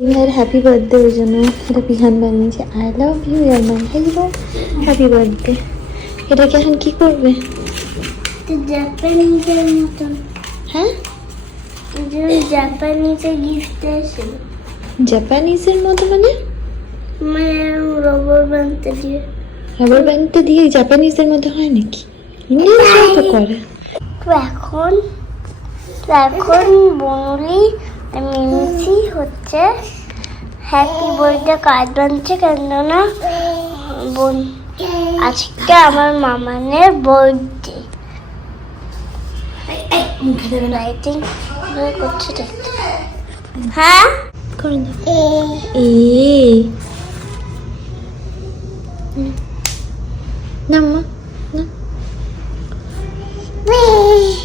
ভাইয়ের happy birthday, ওই জন্য এটা পিহান বানিয়েছে। আই লাভ ইউ ইয়ার মাই হিরো, হ্যাপি বার্থডে। এটাকে এখন কি করবে? জাপানিজের মতন। হ্যাঁ, জাপানিজের গিফট আছে, জাপানিজের মতো মানে মানে রবার বানতে দিয়ে। রাবার ব্যান্ডটা দিয়ে জাপানিজের মতো হয় নাকি? ইন্ডিয়ানরাও তো করে। তো এখন বনলি মিমসি হচ্ছে হ্যাপি বার্থডে কার্ড বানছে, কেননা বোন আজকে আমার মামানের বার্থডে। লাইটিং করছে দেখতে। হ্যাঁ করে না এ না মা, না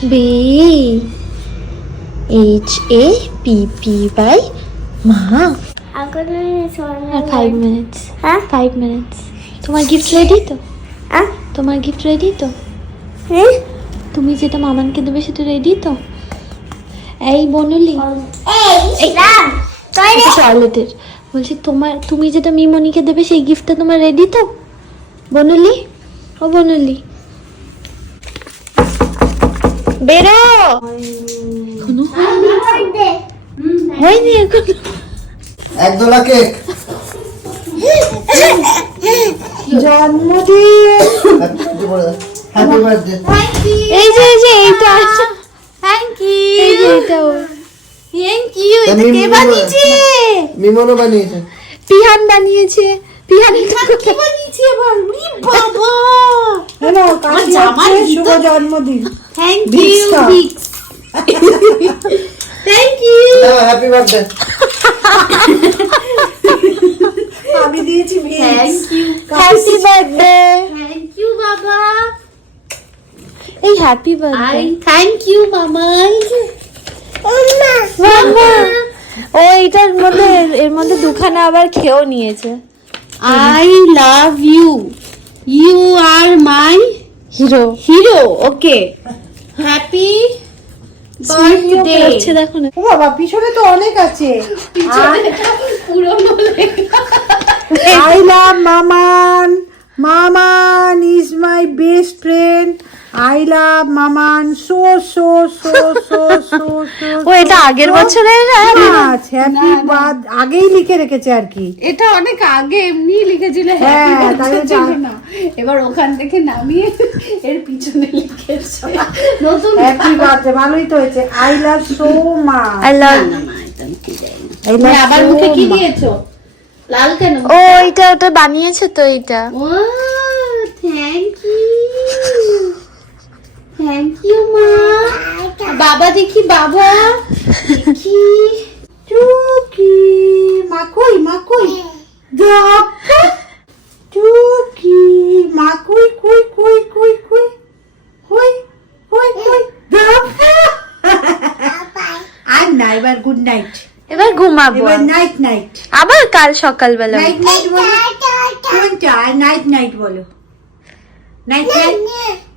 B H A P P বাই মা। এখন আর 5 মিনিটস, হ্যাঁ 5 মিনিটস। তোমার গিফট রেডি তো? হ্যাঁ তোমার গিফট রেডি তো? তুমি যেটা মামানকে দেবে সেটা রেডি তো? এই বনলি, চার্লেটের বলছি, তুমি যেটা মিমনিকে দেবে সেই গিফটটা তোমার রেডি তো বনলি? ও বনলি, বেরো। এখনো হয়নি, এখন এক দোলা কেক। জন্মদিন। Happy birthday. এই যে এইটা আছে, থ্যাংক ইউ এই যে এটাও থ্যাংক ইউ। এটা কে বানিয়েছে? মিমনো বানিয়েছে। পিহান বানিয়েছে। পিহান কি বানিয়েছে আবার? উরি বাবা, হ্যালো, আমার জামার শুভ জন্মদিন। Thank Big you star. Thank you. Happy birthday. আমি দিয়েছি thank you happy birthday. Thank you বাবা। এই হ্যাপি বার্থডে। থ্যাংক ইউ মামা। বাবা, ও এটার মধ্যে, এর মধ্যে দুখানা আবার খেয়েও নিয়েছে। I love you, you are my hero hero. Okay, happy birthday. হচ্ছে, দেখো না। ও বাবা, পিছনে তো অনেক আছে। পুরনো লেখা। I love Maman, Maman is my best friend. I love Maman so so so so so so. ও এটা আগের বছরের হ্যাপি বার্থ আগেই লিখে রেখেছে আর কি। এটা অনেক আগে এমনি লিখেছিল হ্যাঁ, হ্যাপি তাই বার্থডে ছিল তো। না, এবার ওখান থেকে নামিয়ে এর পিছনে লিখেছে নতুন। হ্যাপি বার্থডে, ভালোই তো হয়েছে। I love so much. I love. আবার মুখে কি দিয়েছো? লাল কেন? ও এটা ওটা বানিয়েছে তো এইটা। ও থ্যাংক ইউ, থ্যাংক ইউ মা। বাবা দেখি, বাবা দেখি। টুকি মাকুই মাকুই দপ্পা টুকি মাকুই কুই কুই কুই কুই কুই কুই কুই দপ্পা। আর না, এবার গুড নাইট। এবার ঘুমাবো। এবার নাইট নাইট আবার কাল সকালবেলা। নাইট নাইট বলো। কোনটা? নাইট নাইট বলো। Night night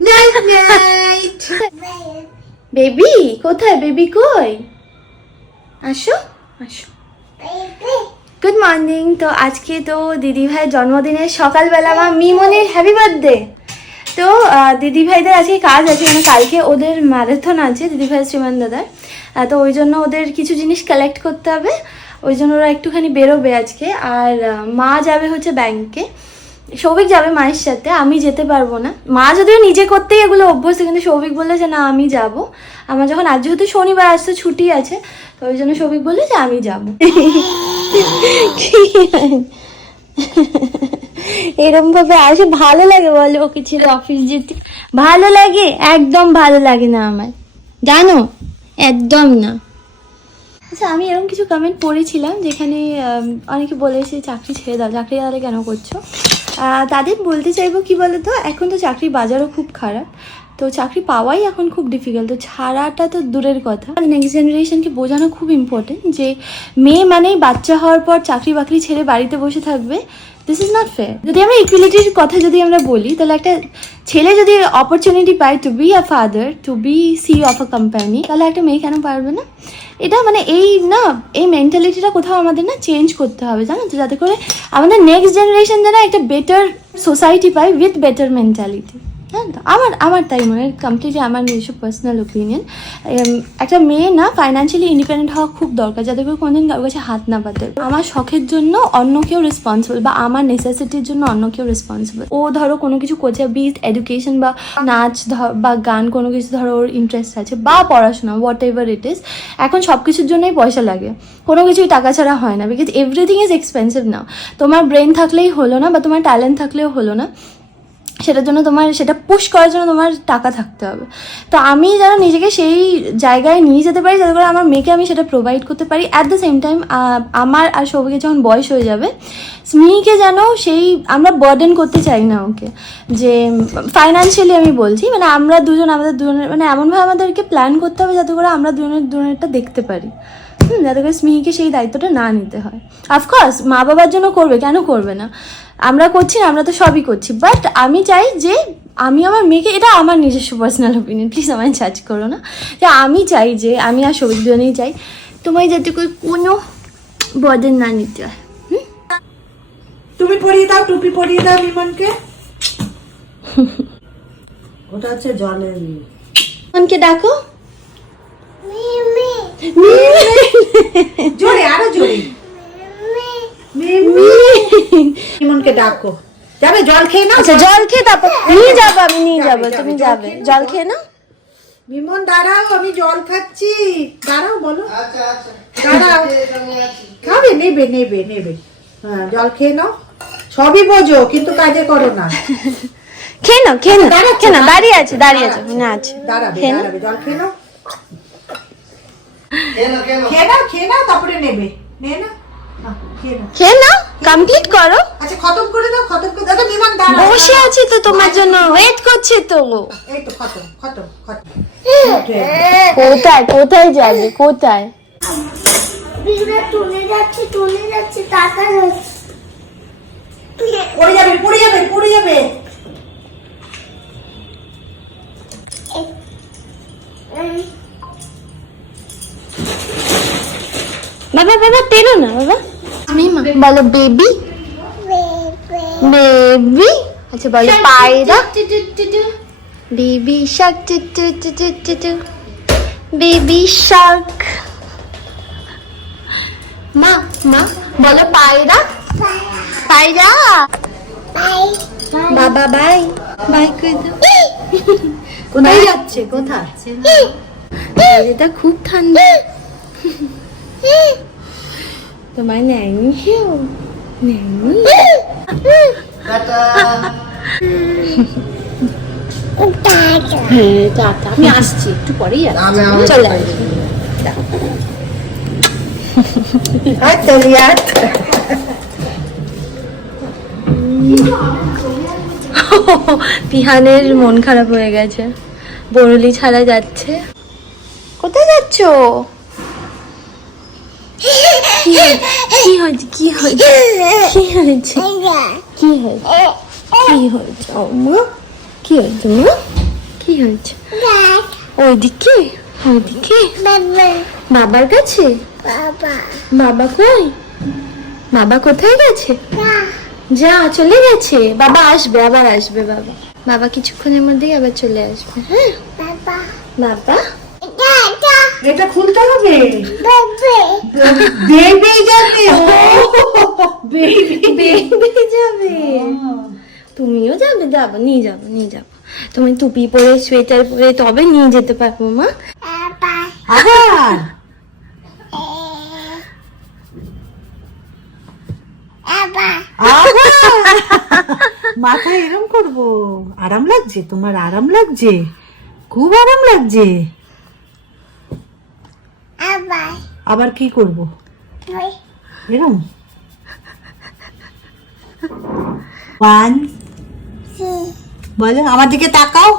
night night. Baby কোথায়? বেবি কই? আসো আসো। Good morning. তো আজকে তো দিদি ভাইয়ের জন্মদিনের সকালবেলা আমার মিমনের হ্যাপি বার্থডে। তো দিদি ভাইদের আজকে কাজ আছে, মানে কালকে ওদের ম্যারাথন আছে দিদি ভাই শ্রীমান দাদার। তো ওই জন্য ওদের কিছু জিনিস কালেক্ট করতে হবে, ওই জন্য ওরা একটুখানি বেরোবে আজকে। আর মা যাবে হচ্ছে ব্যাংকে, সৌভিক যাবে মায়ের সাথে, আমি যেতে পারবো না। মা যদিও নিজে করতেই এগুলো অভ্যস্ত, কিন্তু সৌভিক বললো যে না আমি যাব। আমার যখন আজ যেহেতু শনিবার আসতে ছুটি আছে, তো ওই জন্য সৌভিক বললো যে আমি যাব। এরম ভাবে আসে ভালো লাগে বলো? ওকে ছেড়ে অফিস যেতে ভালো লাগে? একদম ভালো লাগে না আমার, জানো, একদম না। আচ্ছা, আমি এরকম কিছু কমেন্ট পড়েছিলাম যেখানে অনেকে বলেছে চাকরি ছেড়ে দাও, চাকরি তাহলে কেন করছো? তাদের বলতে চাইবো কি বলতো, এখন তো চাকরির বাজারও খুব খারাপ, তো চাকরি পাওয়াই এখন খুব ডিফিকাল্ট, তো ছাড়াটা তো দূরের কথা। নেক্সট জেনারেশনকে বোঝানো খুব ইম্পর্টেন্ট যে মেয়ে মানেই বাচ্চা হওয়ার পর চাকরি বাকরি ছেড়ে বাড়িতে বসে থাকবে, দিস ইজ নট ফেয়ার। যদি আমরা ইকুয়ালিটির কথা যদি আমরা বলি, তাহলে একটা ছেলে যদি অপরচুনিটি পায় to be a father, to be CEO of a company, তাহলে একটা মেয়ে কেন পারবে না? এটা মানে এই মেন্টালিটিটা কোথাও আমাদের না চেঞ্জ করতে হবে, জানো তো, যাতে করে আমাদের নেক্সট জেনারেশন যেন একটা বেটার সোসাইটি পায় উইথ বেটার মেন্টালিটি। হ্যাঁ, তো আমার তাই মনে হয়, কমপ্লিটলি আমার নিজস্ব পার্সোনাল ওপিনিয়ন। একটা মেয়ে না ফাইন্যান্সিয়ালি ইন্ডিপেন্ডেন্ট হওয়া খুব দরকার, যাতে করে কোনোদিন কারোর কাছে হাত না পাতে। আমার শখের জন্য অন্য কেউ রেসপন্সিবল, বা আমার নেসেসিটির জন্য অন্য কেউ রেসপন্সিবল। ও ধরো কোনো কিছু করছে, বিট এডুকেশন বা নাচ বা গান, কোনো কিছু ধরো ওর ইন্টারেস্ট আছে, বা পড়াশোনা, হোয়াট এভার ইট ইজ। এখন সব কিছুর জন্যই পয়সা লাগে, কোনো কিছুই টাকা ছাড়া হয় না, বিকজ এভরিথিং ইজ এক্সপেন্সিভ নাও। তোমার ব্রেন থাকলেই হলো না, বা তোমার ট্যালেন্ট থাকলেও হলো না, সেটার জন্য তোমার সেটা পুশ করার জন্য তোমার টাকা থাকতে হবে। তো আমি যেন নিজেকে সেই জায়গায় নিয়ে যেতে পারি, যাতে করে আমার মেয়েকে আমি সেটা প্রোভাইড করতে পারি। অ্যাট দ্য সেম টাইম আমার আর সৌভিকের যখন বয়স হয়ে যাবে, স্মিকে যেন সেই আমরা বার্ডেন করতে চাই না ওকে, যে ফাইন্যান্সিয়ালি আমি বলছি, মানে আমরা আমাদের দুজনের মানে এমনভাবে আমাদেরকে প্ল্যান করতে হবে, যাতে করে আমরা দুজনেরটা দেখতে পারি, যাতে করে স্মিকে সেই দায়িত্বটা না নিতে হয়। অফকোর্স মা বাবার জন্য করবে, কেন করবে না? আমরা করছি না, আমরা তো সবই করছি, বাট আমি চাই যে আমি আমার মেয়েকে, এটা আমার নিজস্ব পার্সোনাল ওপিনিয়ন, প্লিজ আমায় জাজ করো না, যে আমি চাই যে আমি আর সৌভিক দুজনেই চাই তোমায় যাতে করে কোনো বার্ডেন না নিতে হয়। তুমি পরিয়ে দাও, টুপি পরিয়ে দাও মিমনকে। ওটা হচ্ছে জলের মনকে ডাকো, জোরে, আরো জোরে। মিমনকে ডাকো। যাবে জল খেয়ে নাও। আচ্ছা জল খেয়ে তারপর নিয়ে যাবো, আমি নিয়ে যাবো, তুমি যাবে জল খেয়ে নাও। মিমন দাঁড়াও, আমি জল খাচ্ছি। দাঁড়াও, বলো। আচ্ছা আচ্ছা দাঁড়াও, আমি আছি। খাবে, নেবে। হ্যাঁ, জল খেয়ে নাও। সবই বোঝো, কিন্তু কাজে করো না। খেয়ে নাও, দাঁড়িয়ে আছে না আছে, দাঁড়াবে, খেয়ে নাও। জল খেয়ে নাও। কেন খেয়ে নাও, তারপরে নেবে। নে না, খেয়ে নাও। খেয়ে নাও, কমপ্লিট করো। আচ্ছা, খতম করে দাও। দাদা মিমন দাঁড়াও। বসে আছি তো তোমার জন্য, ওয়েট করছে তো। এই তো খতম। কোথায় যাবে, কোথায়? চলে যাচ্ছে টাকা পড়ে যাবে। বাবা তেরো না বাবা, মিমা বলো বেবি, আচ্ছা বলো পায়রা, বেবি শার্ক, বেবি শার্ক। মা বলো পায়রা, বাবা বাই করে দাও। কোথায় যাচ্ছে? কোথায়? এটা খুব ঠান্ডা, তোমার নেয়নি কেউ, নেয়নি। টাটা। হ্যাঁ টাটা, আমি আসছি একটু পরেই আসছি। আমি চলে আসবে। পিহানের মন খারাপ হয়ে গেছে, বরলি ছাড়া যাচ্ছে। কোথায় যাচ্ছ? কি হয়েছে কি হয়েছে? মা কি হয়েছে মা? কি হয়েছে? ওইদিকে বাবার কাছে? বাবা কই? বাবা কোথায় গেছে? যা চলে গেছে। বাবা আসবে, আবার আসবে। বাবা কিছুক্ষণের মধ্যেই আবার চলে আসবে। হ্যাঁ বাবা এটা খুলতে হবে। বেবি যাবে। বেবি যাবে। তুমিও যাবে? নিয়ে যাবো। তুমি টুপি পরে সোয়েটার পরে তবে নিয়ে যেতে পারবো মা। আবার মাথায় এরম করবো? আরাম লাগছে তোমার? আরাম লাগছে, খুব আরাম লাগছে। আবার কি করব? এরম 1 বলো, আমার দিকে তাকাও।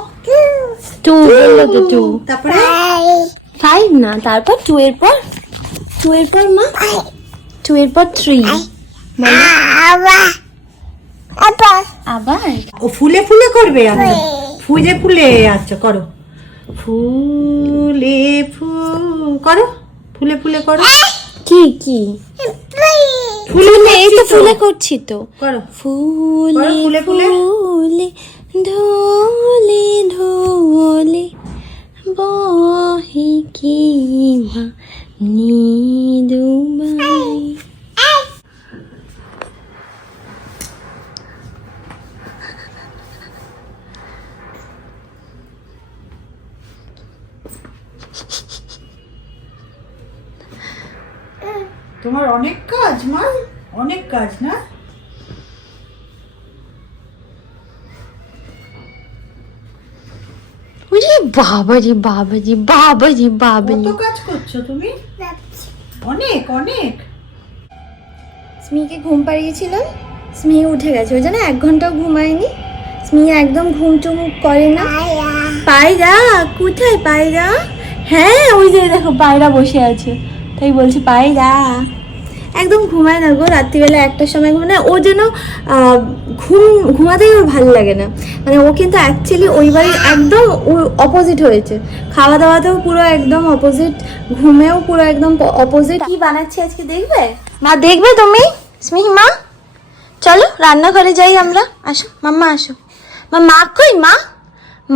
2 বললো তো 2, তারপরে 5 না, তারপর 2 এর পর মা 2 এর পর 3 বলো। আবার ও ফুলে ফুলে করবে? আচ্ছা ফুলে ফুলে, আচ্ছা করো। ফুলে করো, ফুলে ফুলে করো। কি কি ফুলে, এই তো ফুলে করছি তো। করো ফুলে ফুলে ফুলে। ফুলে ঢোলে ঢোলে বহে কি নিদুমাই। তোমার অনেক কাজ মা, অনেক কাজ না? ওরে বাবাজি বাবাজি বাবাজি বাবাজি। কত কাজ করছো তুমি? অনেক অনেক। স্মিকে ঘুম পাড়িয়েছিলাম, স্মি উঠে গেছে, ওই জন্য 1 ঘন্টাও ঘুমায়নি। স্মি একদম ঘুম টুম করে না। পায়রা কোথায়? পায়রা, হ্যাঁ ওই যে দেখো পায়রা বসে আছে, তাই বলছি পায়রা। একদম ঘুমায় না গো, রাত্রিবেলা 1টার সময় ঘুমায় না। ও যেন ঘুমাতেই ওর ভালো লাগে না। মানে ও কিন্তু অ্যাকচুয়ালি ওই বাড়ির একদম অপোজিট হয়েছে। খাওয়া দাওয়াতেও পুরো একদম অপোজিট, ঘুমেও পুরো একদম অপোজিট। কি বানাচ্ছি আজকে দেখবে? মা দেখবে তুমি? স্মিহিমা চলো রান্নাঘরে যাই আমরা। আসো মাম্মা আসো। মা কই?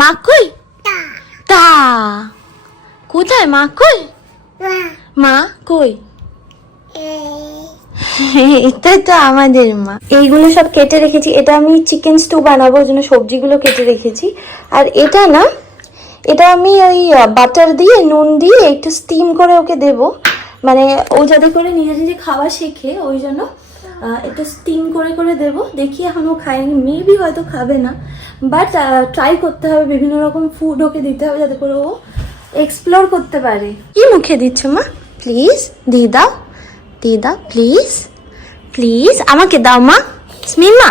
মা কই? তা কোথায় মা কই? মা কই? এটা তো আমাদের মা। এইগুলো সব কেটে রেখেছি। এটা আমি চিকেন স্টু বানাবো, ওই জন্য সবজিগুলো কেটে রেখেছি। আর এটা না, এটা আমি ওই বাটার দিয়ে নুন দিয়ে একটু স্টিম করে ওকে দেব, মানে ও যাতে করে নিজে নিজে খাওয়া শেখে, ওই জন্য একটু স্টিম করে করে দেব। দেখি এখন ও খায়নি, মেবি হয়তো খাবে না, বাট ট্রাই করতে হবে। বিভিন্ন রকম ফুড ওকে দিতে হবে যাতে করে ও এক্সপ্লোর করতে পারে। কি মুখে দিচ্ছ মা? প্লিজ দিয়ে দাও, দিয়ে দাও প্লিজ, প্লিজ আমাকে দাও মা। স্মিমা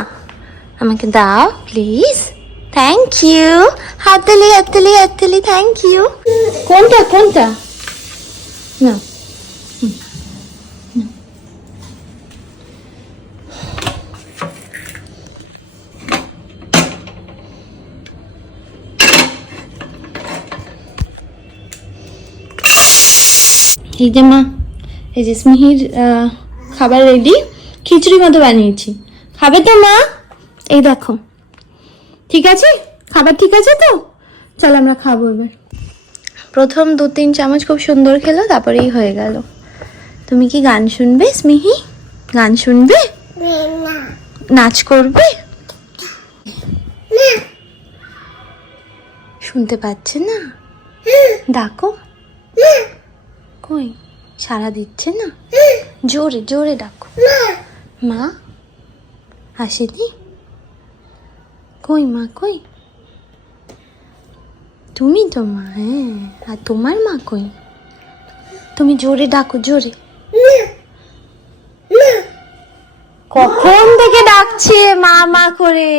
আমাকে দাও প্লিজ। Thank you. হাততালি হাততালি হাততালি, থ্যাংক ইউ। কোনটা কোনটা? না এই যে মা, এই যে স্মিহির খাবার রেডি, খিচুড়ি মতো বানিয়েছি। খাবে তো মা? এই দেখো, ঠিক আছে খাবার? ঠিক আছে তো, চল আমরা খাবো এবার। প্রথম 2-3 চামচ খুব সুন্দর খেলো, তারপরেই হয়ে গেল। তুমি কি গান শুনবে স্মিহি? গান শুনবে? নাচ করবে? শুনতে পাচ্ছে না? ডাকো। কই সাড়া দিচ্ছে না? জোরে জোরে ডাকো। মা আসেনি? কই মা কই? তুমি তো মা, হ্যাঁ। আর তোমার মা কই? তুমি জোরে ডাকো, জোরে। কখন থেকে ডাকছে মা মা করে।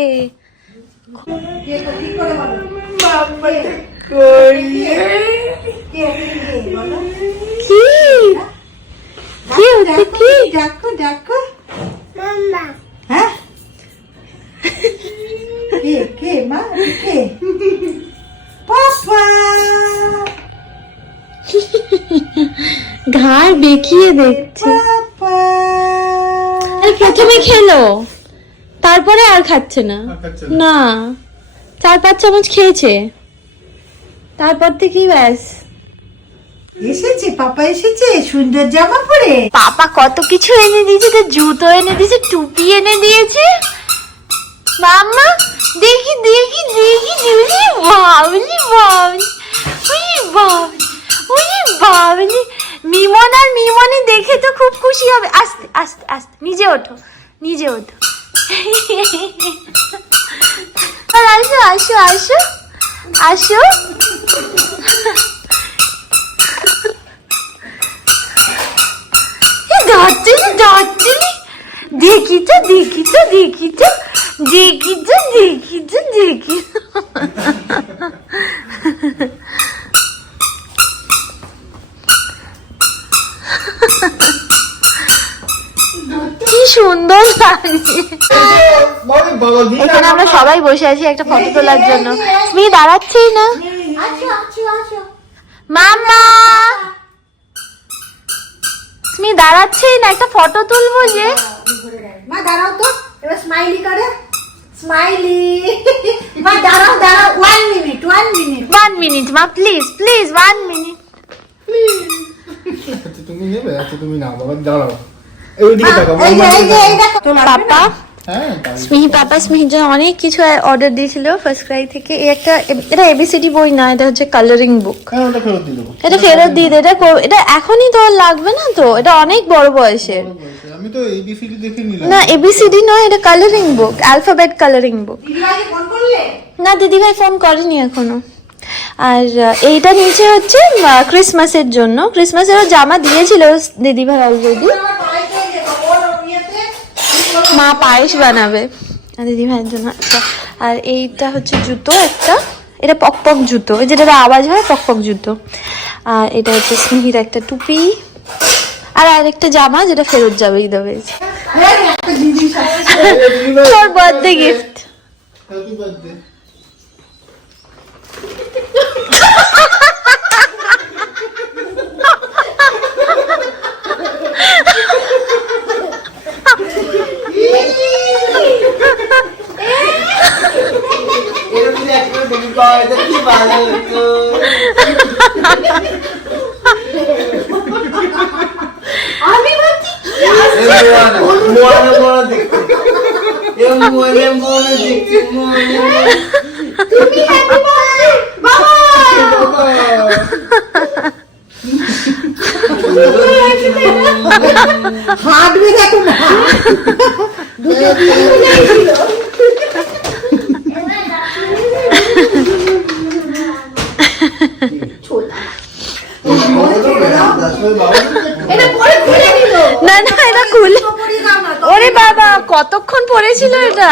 কি কি হচ্ছে? কি দেখো দেখো। মাম্মা হ্যাঁ কে কে মা? কে? পাপা। ঘাড় বেঁকিয়ে দেখছে। পাপা। আরে প্রথমে খেলো, তারপরে আর খাচ্ছে না। না 4-5 চামচ খেয়েছে, তারপর থেকেই ব্যাস। এসেছে পাপা, এসেছে সুন্দর জামা পরে। পাপা কত কিছু এনে দিয়েছে, তো জুতো এনে দিয়েছে, টুপি এনে দিয়েছে। মাম্মা দেখি দেখি দেখি দেখি, বাবলি বাবলি, ওই বাবলি, ওই বাবলি। মিমন আর মিমনি দেখে তো খুব খুশি হবে। আস্তে আস্তে আস্তে, নিজে ওঠো, নিজে ওঠো। আর আসো আসো আসো আসো। ধরছিলি ধরছিলি, দেখি তো দেখি তো দেখি তো দেখি তো দেখি তো দেখি। কি সুন্দর লাগছে। এখানে আমরা সবাই বসে আছি একটা ফটো তোলার জন্য। স্মি দাঁড়াচ্ছেই না। মাম্মা স্মি দাঁড়াচ্ছেই না, একটা ফটো তুলবো যে। মা দাঁড়াও তো, এবার স্মাইলি করে, স্মাইলি। মা দাঁড়াও দাঁড়াও, 1 মিনিট 1 মিনিট মা, প্লিজ প্লিজ 1 মিনিট। আচ্ছা তুমি নেবে, আচ্ছা তুমি নাও বাবা, দাঁড়াও এইদিকে তাকাও। পাপা হ্যাঁ স্মিহি পাপা স্মিহির জন্য অনেক কিছু অর্ডার দিয়েছিল ফার্স্ট ক্রাই থেকে। এই একটা, এটা এবিসিডি বই না, এটা হচ্ছে কালারিং বুক। হ্যাঁ ওটা ফেরত দিয়ে দেবো। এটা ফেরত দিয়ে দে, এটা এখনই তো আর লাগবে না তো, এটা অনেক বড় বয়সের। আমি তো এবিসিডি দেখে নিলাম। না এবিসিডি নয়, এটা colouring book, alphabet colouring book. দিদিভাইকে ফোন করলে? না দিদিভাই ফোন করেনি এখনো। আর এইটা নিচে হচ্ছে ক্রিসমাসের জন্য, ক্রিসমাসেরও জামা দিয়েছিল দিদিভাই অলরেডি। মা পায়েস বানাবে দিদিভাইয়ের জন্য। আচ্ছা আর এইটা হচ্ছে জুতো একটা, এটা পক জুতো, এই যেটা আওয়াজ হয় পক জুতো। আর এটা হচ্ছে স্মিহির একটা টুপি, আর আরেকটা জামা যেটা ফেরত যাবে ঈদ হয়েছে। তোর বার্থডে গিফট। Happy birthday. এরকম একটা বেবি পাওয়া যায় কি ভালো হতো। আমি ভাবছি মোয়ানা দেখতে। এরকম মোয়ানা দেখতে। তুমি হ্যাপি বার্থডে বাবা। হাঁটবে দেখো না, এটা পরে খুলে দিল। না না এটা খুলে, ওরে বাবা কতক্ষণ পড়েছিল এটা।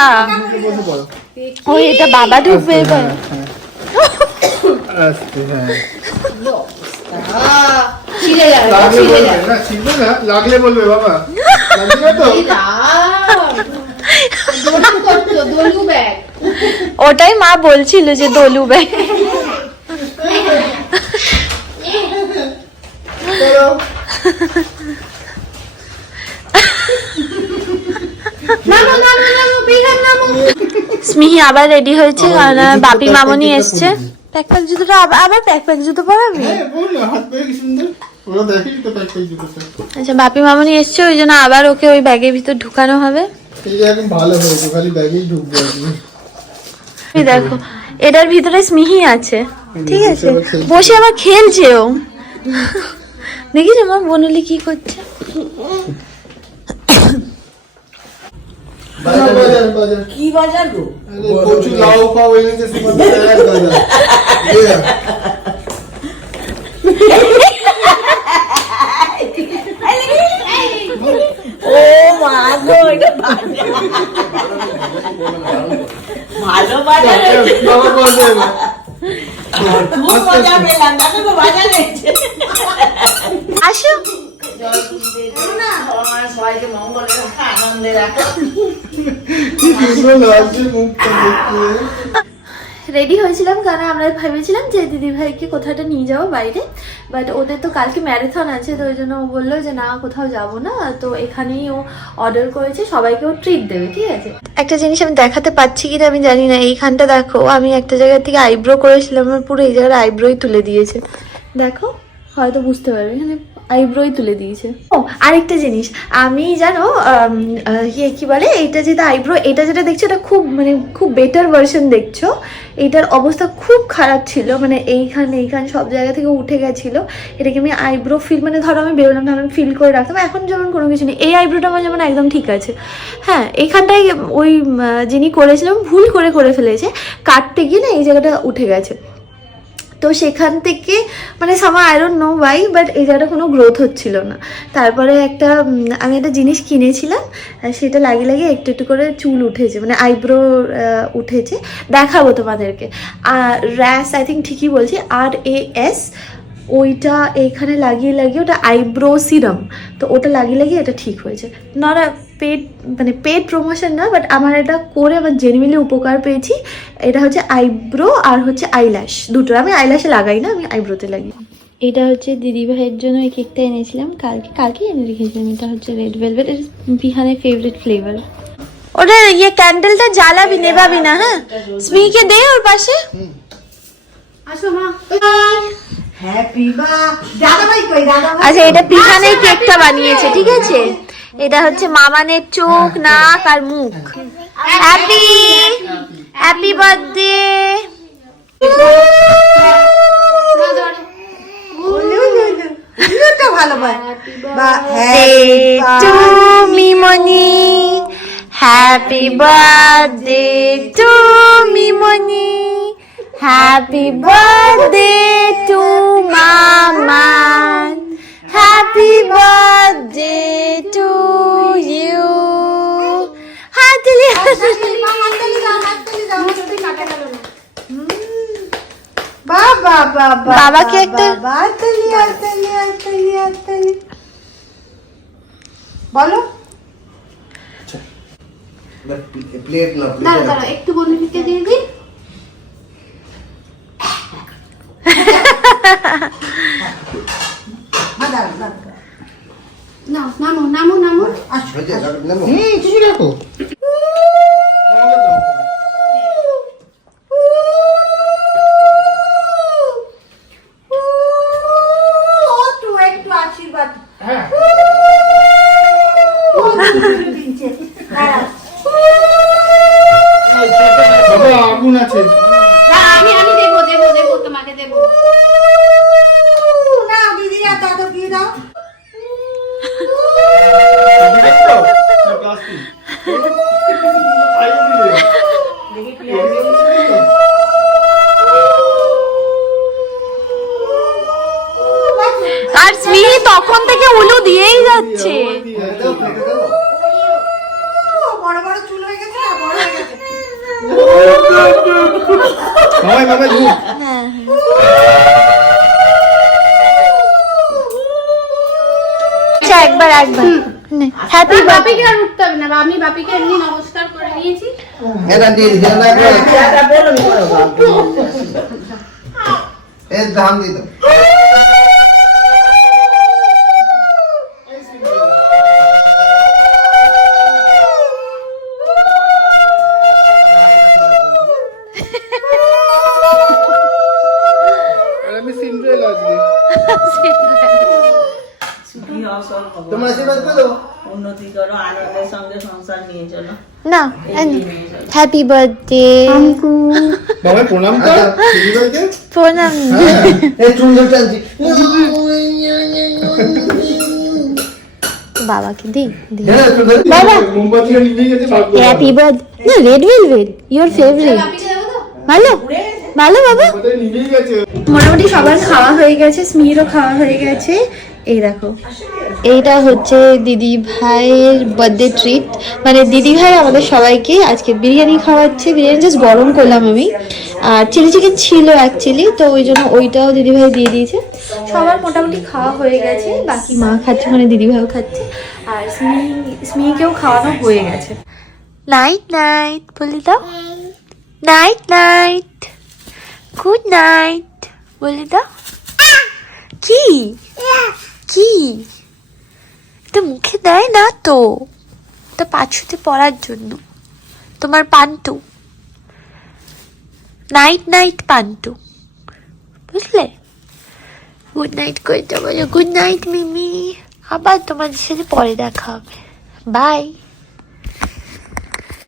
ও এটা বাবা ঢুকবে এবার। ছিঁড়ে যাবে, ছিড়বে না, লাগলে বলবে বাবা। লাগবে না তো? দোলু ব্যাগ। ওটাই মা বলছিল যে দোলু ব্যাগ। স্মিহি আবার রেডি হয়েছে, কারণ বাপি মামনি এসছে। প্যাকপ্যাক জুতোটা আবার প্যাকপ্যাক জুতো পরাবি? হ্যাঁ বল না, হাত পা কি সুন্দর। ওরা দেখেনি তো প্যাকপ্যাক জুতোটা। আচ্ছা বাপি মামনি এসছে, ওই জন্য আবার ওকে ওই ব্যাগের ভিতর ঢুকানো হবে। এই এখন ভালো হয়েছে, খালি ব্যাগেই ঢুকবে আর কি। এই দেখো এটার ভিতরে স্মিহি আছে, ঠিক আছে, বসে আবার খেলছে ও। দেখিস আমার বনুলি কি করছে। বাজার বাজার বাজার। কি বাজার গো? কচু লাউ পাও এনেছে সীমাতে এক বাজার। ও মা গো, এটা ভালো বাজার হয়েছে। বাবা বলবে না। খুব মজা পেলাম, দেখো তো বাজার হয়েছে। আসো সবাইকে মঙ্গলে রাখা, আনন্দে রাখা। কি সুন্দর লাগছে মুখটা দেখতে। রেডি হয়েছিলাম, কারণ আমরা ভেবেছিলাম যে দিদি ভাইকে কোথাটা নিয়ে যাবো বাইরে, বাট ওদের তো কালকে ম্যারাথন আছে, তো ওই জন্য ও বললো যে না কোথাও যাবো না, তো এখানেই ও অর্ডার করেছে, সবাইকে ও ট্রিট দেবে, ঠিক আছে। একটা জিনিস আমি দেখাতে পাচ্ছি কিনা আমি জানি না, এইখানটা দেখো আমি একটা জায়গা থেকে আইব্রো করেছিলাম, আমার পুরো এই জায়গায় আইব্রোই তুলে দিয়েছে, দেখো হয়তো বুঝতে পারবে, এখানে আইব্রোই তুলে দিয়েছে। ও আরেকটা জিনিস, আমি জানো কি বলে, এইটা যেটা আইব্রো, এটা যেটা দেখছো এটা খুব খুব বেটার ভার্সন দেখছো, এইটার অবস্থা খুব খারাপ ছিল, এইখানে সব জায়গা থেকে উঠে গেছিলো। এটাকে আমি আইব্রো ফিল, ধরো আমি বেরোলাম তাহলে আমি ফিল করে রাখতাম, এখন যেমন কোনো কিছু নেই। এই আইব্রোটা আমার যেমন একদম ঠিক আছে। হ্যাঁ এইখানটায় ওই যিনি করেছিলাম ভুল করে ফেলেছে, কাটতে গিয়ে না এই জায়গাটা উঠে গেছে, তো সেখান থেকে summer I don't know Y, but এই জায়গাটা কোনো গ্রোথ হচ্ছিল না। তারপরে আমি একটা জিনিস কিনেছিলাম, সেটা লাগিয়ে একটু একটু করে চুল উঠেছে, আইব্রো উঠেছে, দেখাবো তোমাদেরকে। আর র্যাস আই থিঙ্ক ঠিকই বলছি, RAS, ওইটা এইখানে লাগিয়ে ওটা আইব্রো সিরাম, তো ওটা লাগিয়ে এটা ঠিক হয়েছে। নট আ পেড মানে পেড প্রমোশন না, বাট আমার এটা করে আমার জেনুইনলি উপকার পেয়েছি। এটা হচ্ছে আইব্রো আর হচ্ছে আইল্যাশ দুটো। আমি আইল্যাশে লাগাই না, আমি আইব্রোতে লাগি। এটা হচ্ছে দিদি ভাইয়ের জন্য এই কেকটা এনেছিলাম কালকে এনে রেখেছিলাম। এটা হচ্ছে রেড ভেলভেট, বিহানের ফেভারিট ফ্লেভার। ওটা ইয়ে ক্যান্ডেলটা জ্বালাবি, নেভাবি না, হ্যাঁ? স্মিকে দে ওর পাশে। আসো মা। হ্যাপি বা দাদা ভাই কই দাদা ভাই? আচ্ছা, এটা পিহানের কেকটা বানিয়েছে, ঠিক আছে? এটা হচ্ছে মামানের চোখ, নাক আর মুখ। Happy happy birthday. এটা ভালো ভাই বা to Mimni, happy birthday to Mimni, happy birthday to Maman, happy birthday to you. হাততালি বাবা বাবা বাবাকে একটা- হাততালি হাততালি হাততালি হাততালি বলো। প্লেট না দাঁড়া দাঁড়া, একটু বন্ধুকে দিয়ে দিই। নাও, নামো নামো নামো। তুমি রাখো। একটু আশীর্বাদ। বাবা আগুন আছে। আমি দেবো দেবো দেবো, তোমাকে দেবো। না দিদি আর দাদা দিয়ে দাও। আর স্মি তখন থেকে উলু দিয়েই যাচ্ছে। বড় বড় চুল হয়ে গেছে না, বড় হয়ে গেছে। বাবা বাবা ধুর। আচ্ছা, একবার হ্যাপি বার্থডে। বাপিকে আর উঠতে হবে না, আমি বাপিকে এমনি নমস্কার করে নিয়েছি। এটা দিয়ে দিও না করে। এর দাম দিয়ে দাও। আমি সিন্ড্রেলা আজকে। তোমার আশীর্বাদ করে দেবো। উন্নতি করো, আনন্দের সঙ্গে সংসার নিয়ে চলো। না, হ্যাপি বার্থডে। বাবা প্রণাম কর। প্রণাম। এই সুন্দর টানছি। বাবাকে দি দি। হ্যাঁ সুন্দর। বাবা। মোমবাতিটা নিভে গেছে ভাগ্য। Happy birthday. না, রেড ভেলভেট ইওর ফেভারিট। ভালো ভালো বাবা। মোমবাতিটা নিভে গেছে। মোটামুটি সবার খাওয়া হয়ে গেছে, স্মিরও খাওয়া হয়ে গেছে। এই দেখো, এইটা হচ্ছে দিদি ভাইয়ের বার্থডে ট্রিট। মানে দিদি ভাই আমাদের সবাইকে আজকে বিরিয়ানি খাওয়াচ্ছে। বিরিয়ানি জাস্ট গরম করলাম আমি, আর চিলি চিকেন ছিল অ্যাকচুয়ালি, তো ওই জন্য ওইটাও দিদি ভাই দিয়ে দিয়েছে। সবার মোটামুটি খাওয়া হয়ে গেছে, বাকি মা খাচ্ছে, মানে দিদি ভাইও খাচ্ছে, আর স্মিকেও খাওয়ানো হয়ে গেছে। নাইট নাইট বলে দাও, নাইট নাইট, গুড নাইট বলে দাও। কি কি এটা মুখে দেয় না তো, এটা পাঁচুতে পড়ার জন্য। তোমার পান্টু, নাইট নাইট পান্টু, বুঝলে? গুড নাইট করে বলো, গুড নাইট মিমি। আবার তোমাদের সাথে পরে দেখা হবে, বাই।